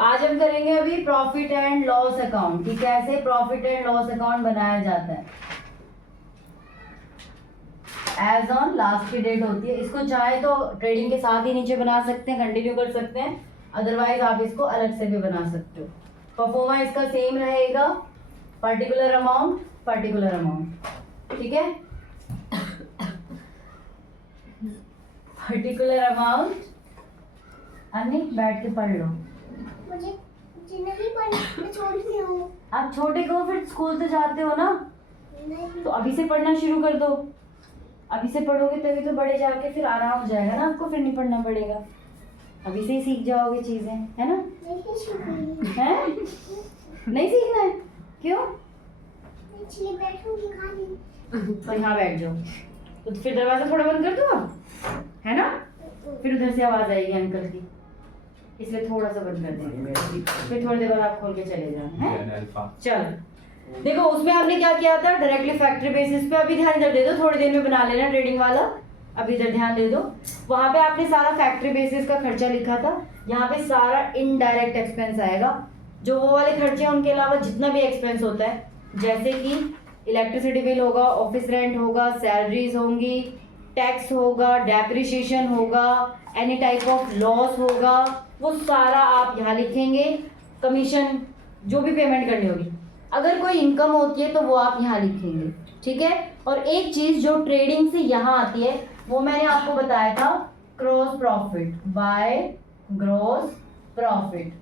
आज हम करेंगे अभी प्रॉफिट एंड लॉस अकाउंट कि कैसे प्रॉफिट एंड लॉस अकाउंट बनाया जाता है। एज ऑन लास्ट की डेट होती है। इसको चाहे तो ट्रेडिंग के साथ ही नीचे बना सकते हैं, कंटिन्यू कर सकते हैं, अदरवाइज आप इसको अलग से भी बना सकते हो। परफॉर्मा इसका सेम रहेगा, पर्टिकुलर अमाउंट, ठीक है। पर्टिकुलर अमाउंट, अन्नी बैठ के पढ़ लो। मुझे नहीं पढ़ना, मैं छोटी हूँ। आप छोटे को फिर स्कूल तो जाते हो ना, नहीं। तो अभी से पढ़ना शुरू कर दो। अभी से पढ़ोगे तभी तो बड़े जाके फिर आराम हो जाएगा ना, आपको फिर नहीं पढ़ना पड़ेगा। अभी से ही सीख जाओगे चीजें, है ना? नहीं सीखूंगी। हैं? नहीं सीखना है? क्यों? मैं बैठूंगी खाली। तो यहाँ बैठ जाओ। तो फिर दरवाजा थोड़ा बंद कर दो, है ना? फिर उधर से आवाज आएगी अंकल की, इसलिए थोड़ा सा बंद कर देंगे, फिर थोड़ी देर बाद आप खोल के चले जाना है। चलो देखो, उसमें आपने क्या किया था, डायरेक्टली फैक्ट्री बेसिस पे। अभी ध्यान इधर दे दो, थोड़ी देर में बना लेना ट्रेडिंग वाला। अभी इधर ध्यान दे दो, वहां पे आपने सारा फैक्ट्री बेसिस का खर्चा लिखा था, यहाँ पे सारा इनडायरेक्ट एक्सपेंस आएगा। जो वो वाले खर्चे हैं उनके अलावा जितना भी एक्सपेंस होता है, जैसे कि इलेक्ट्रिसिटी बिल होगा, ऑफिस रेंट होगा, सैलरीज होंगी, टैक्स होगा, डेप्रिसिएशन होगा, एनी टाइप ऑफ लॉस होगा, वो सारा आप यहाँ लिखेंगे। कमीशन जो भी पेमेंट करनी होगी, अगर कोई इनकम होती है तो वो आप यहाँ लिखेंगे, ठीक है। और एक चीज जो ट्रेडिंग से यहाँ आती है वो मैंने आपको बताया था, gross profit by gross profit.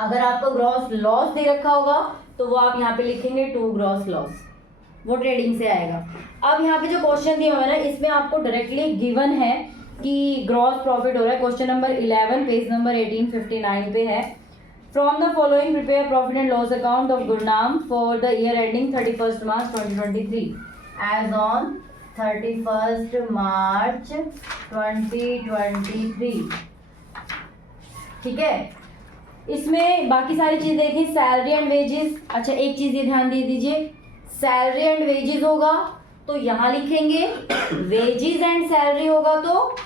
अगर आपको ग्रॉस लॉस दे रखा होगा तो वो आप यहाँ पे लिखेंगे टू ग्रॉस लॉस, वो ट्रेडिंग से आएगा। अब यहाँ पे जो क्वेश्चन दिया हुआ है ना, इसमें आपको डायरेक्टली गिवन है कि ग्रॉस प्रॉफिट हो रहा है। क्वेश्चन नंबर 11 पेज नंबर 1859 पे है। From the following prepare profit and loss account of Gurnam for the year ending 31 March 2023 as on 31 March 2023, ठीक है। इसमें बाकी सारी चीज देखें, सैलरी एंड वेजेस। अच्छा एक चीज ये ध्यान दे दीजिए, सैलरी एंड वेजेस होगा तो यहाँ लिखेंगे, वेजेस एंड सैलरी होगा तो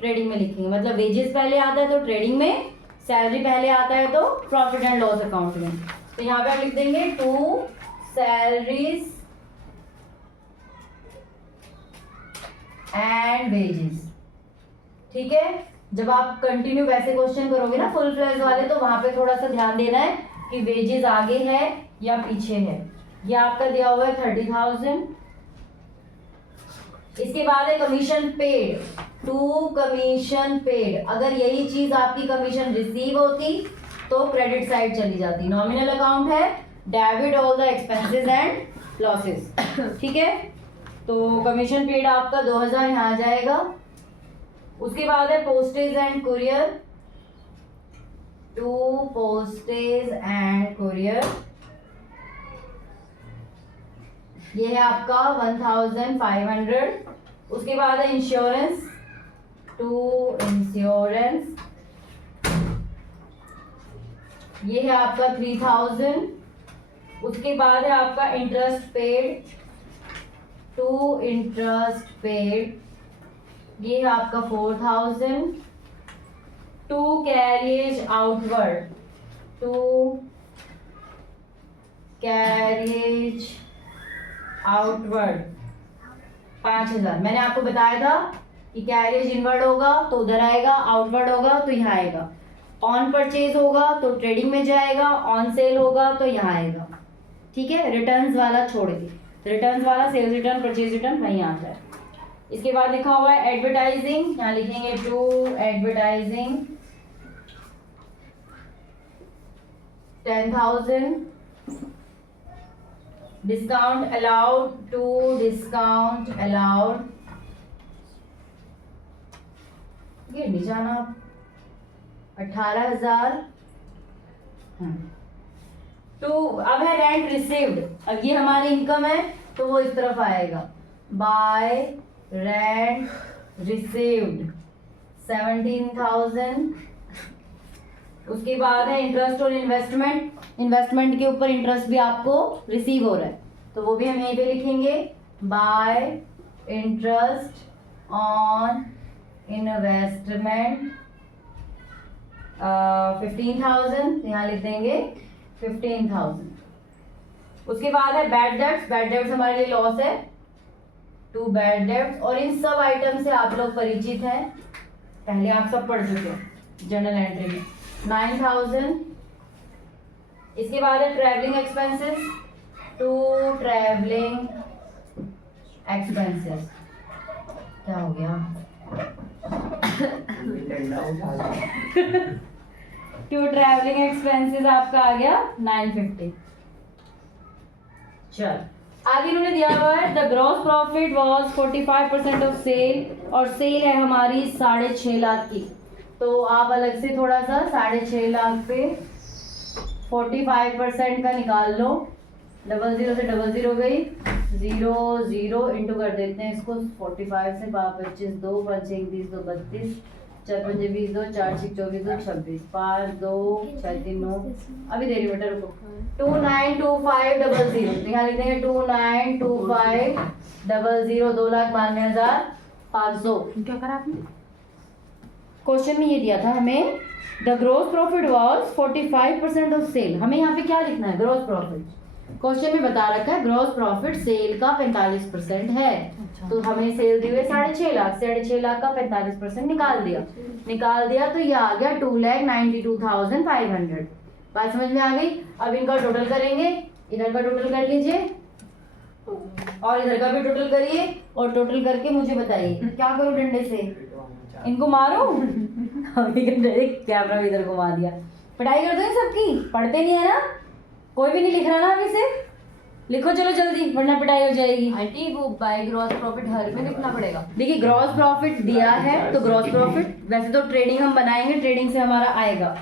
ट्रेडिंग में लिखेंगे। मतलब वेजेस पहले आता है तो ट्रेडिंग में, सैलरी पहले आता है तो प्रॉफिट एंड लॉस अकाउंट में। तो यहाँ पे आप लिख देंगे टू सैलरीज एंड वेजेस, ठीक है। जब आप कंटिन्यू वैसे क्वेश्चन करोगे ना फुल फ्लेज वाले, तो वहां पे थोड़ा सा ध्यान देना है कि वेजेस आगे है या पीछे है। ये आपका दिया हुआ है 30,000। इसके बाद है commission paid, to commission paid. अगर यही चीज आपकी कमीशन रिसीव होती तो क्रेडिट साइड चली जाती। नॉमिनल अकाउंट है, debit all the expenses and losses, ठीक है। तो कमीशन पेड आपका 2000 यहाँ जाएगा। उसके बाद है postage and courier, to postage and courier, ये है आपका 1500। उसके बाद है इंश्योरेंस, टू इंश्योरेंस, ये है आपका 3000। उसके बाद है आपका interest paid, to interest paid, ये है आपका 4000। To carriage outward, to carriage outward 5000। मैंने आपको बताया था कि कैरियज इनवर्ड होगा तो उधर आएगा, आउटवर्ड होगा तो यहाँ आएगा। ऑन परचेज होगा तो ट्रेडिंग में जाएगा, ऑन सेल होगा तो यहाँ आएगा, ठीक है। रिटर्न्स वाला छोड़ के, रिटर्न्स वाला सेल्स रिटर्न, परचेज रिटर्न वहीं आता है। इसके बाद लिखा हुआ है एडवर्टाइजिंग, यहाँ लिखेंगे to advertising 10,000। Discount allowed, to discount allowed, ये नहीं जाना, 18,000। टू अब है रेंट रिसीव्ड, अब ये हमारी इनकम है तो वो इस तरफ आएगा, बाय रेंट रिसीव्ड 17,000। उसके बाद है इंटरेस्ट और इन्वेस्टमेंट, इन्वेस्टमेंट के ऊपर इंटरेस्ट भी आपको रिसीव हो रहा है तो वो भी हम यहीं पे लिखेंगे, बाय इंटरेस्ट ऑन इन्वेस्टमेंट 15,000, यहाँ लिख देंगे 15,000। उसके बाद है बैड डेब्ट्स। बैड डेब्ट्स हमारे लिए लॉस है, 2 बैड डेब्ट्स। और इन सब आइटम से आप लोग परिचित हैं, पहले आप सब पढ़ चुके हैं जर्नल एंट्री में। 9,000। इसके बाद है ट्रैवलिंग एक्सपेंसेस, 2 ट्रैवलिंग एक्सपेंसेस। क्या हो गया? 2 ट्रैवलिंग एक्सपेंसेस आपका आ गया 950। चल आगे इन्होंने दिया हुआ है the gross profit was 45% of sale, और सेल है हमारी 6.5 लाख की। तो आप अलग से थोड़ा सा 6.5 लाख पे 45% का निकाल लो। 00 से 00 गई, 0 0 इंटू कर देते हैं इसको 45 से। 5 25 2 5 1 30 2 32 4 5 20 2 4 6 24 2 26 5 2 6 3 9। अभी देरी बेटा रुको। 292500, यहाँ लिख देंगे 292500, 2,92,500। क्या करा आपने? क्वेश्चन में ये दिया था हमें the gross profit was 45% of sale. हमें यहाँ पे क्या लिखना है? Gross profit. क्वेश्चन में बता रखा है ग्रॉस प्रॉफिट सेल का 45% है। तो हमें सेल दी हुई 6.5 लाख, 6.5 लाख का 45% निकाल दिया तो ये आ गया 2,92,500। बात समझ में आ गई? अब इनका टोटल करेंगे, इधर का टोटल कर लीजिए और इधर का भी टोटल करिए, और टोटल करके मुझे बताइए क्या करूं डंडे से? इनको मारो? कैमरा भी इधर घुमा दिया। पढ़ाई कर दो इन सबकी, पढ़ते नहीं है ना? कोई भी नहीं लिख रहा ना अभी से? लिखो चलो जल्दी, वरना पिटाई हो जाएगी। आंटी वो बाय ग्रॉस प्रॉफिट हर में लिखना पड़ेगा। देखिए ग्रॉस प्रॉफिट दिया है तो ग्रॉस प्रॉफिट, वैसे तो ट्रेडिंग हम बनाएंगे, ट्रेडिंग से हमारा आएगा,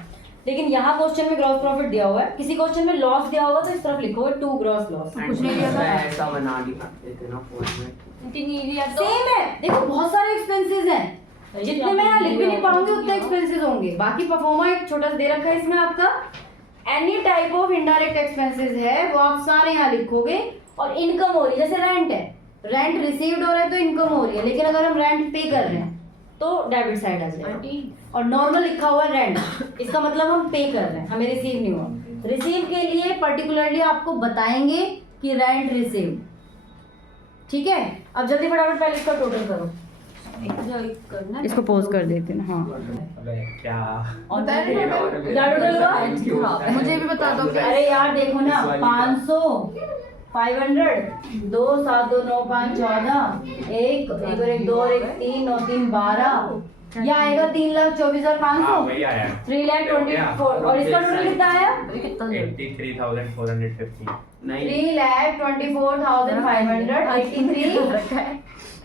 लेकिन यहाँ क्वेश्चन में ग्रॉस प्रॉफिट दिया हुआ है। किसी क्वेश्चन में लॉस दिया होगा तो इस तरफ लिखोगे 2 ग्रॉस लॉस। कुछ नहीं दिया था। ऐसा बना दिखाते थे ना फोन में। आंटी नहीं लिया तो सेम है, देखो बहुत सारे एक्सपेंसेस हैं, जितने मैं यहाँ लिख भी नहीं पाऊंगी उतने एक्सपेंसेस होंगे। बाकी परफॉर्मा एक छोटा सा दे रखा है इसमें आपका, any type of indirect expenses है वो आप सारे यहाँ लिखोगे। और इनकम हो रही है, जैसे रेंट है, रेंट रिसीव्ड हो रहा है तो इनकम हो रही है, लेकिन अगर हम रेंट पे कर रहे हैं तो डेबिट साइड आ जाएगा। आंटी और नॉर्मल लिखा हुआ है रेंट, इसका मतलब हम पे कर रहे हैं, हमें रिसीव नहीं हुआ। रिसीव के लिए पर्टिकुलरली आपको बताएंगे कि रेंट रिसीव, ठीक है? अब जल्दी फटाफट पहले इसका टोटल करो। करना इसको पॉज कर देते हैं। हाँ क्या और बता रहे हो? क्या टोटल हुआ? मुझे भी बता दो। अरे यार देखो ना, 500 500 2 7 2 9 5 14 1 1 और 1 2 और 1 3 9 3 12, ये आएगा 3,24,500, वही आया 3,24,000। और इसका टोटल कितना आया? कितना 83,450 नहीं 3,24,500 83।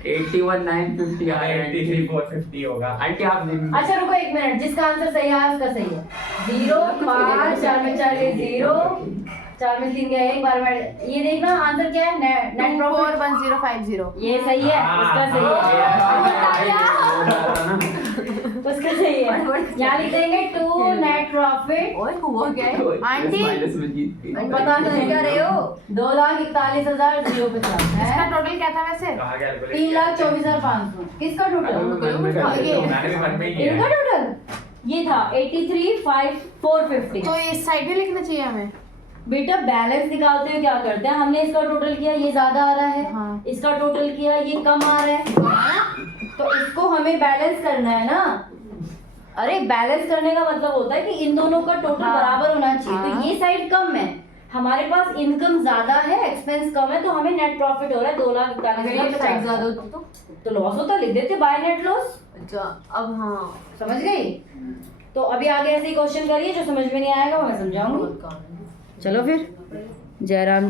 81,950 आया 83,450 होगा आंटी आप अच्छा रुको 1 मिनट, जिसका आंसर सही है उसका सही है। 0 5 4 में 4 गए 0 4 में 3 गए 1 बार में। ये देखना आंसर क्या है, नेट प्रॉफिट 41050। ये सही है, उसका सही है, उसका सही है। यहाँ लिख देंगे 2 नेट प्रॉफिट। ओए हुआ क्या है? आंटी पता नहीं क्या रहे हो? 2,41,050 इसका है। टोटल क्या था वैसे? 3,24,500। किसका टोटल? इनका टोटल ये था 83,450। तो इस साइड में लिखना चाहिए हमें। बेटा बैलेंस निकालते हुए क्या करते हैं, हमने इसका टोटल किया ये ज्यादा आ रहा है, हाँ। इसका टोटल किया ये कम आ रहा है, तो इसको हमें बैलेंस करना है ना। अरे बैलेंस करने का मतलब होता है कि इन दोनों का टोटल हाँ। बराबर होना चाहिए। हाँ। तो ये साइड कम है, हमारे पास इनकम ज्यादा है, एक्सपेंस कम है, तो हमें नेट प्रॉफिट हो रहा है 2,41,050। तो लॉस होता लिख देते बाय नेट लॉस। अच्छा अब हाँ समझ गई? तो अभी आगे ऐसे ही क्वेश्चन करिए, जो समझ में नहीं आएगा वो मैं समझाऊंगी। चलो फिर, जयराम।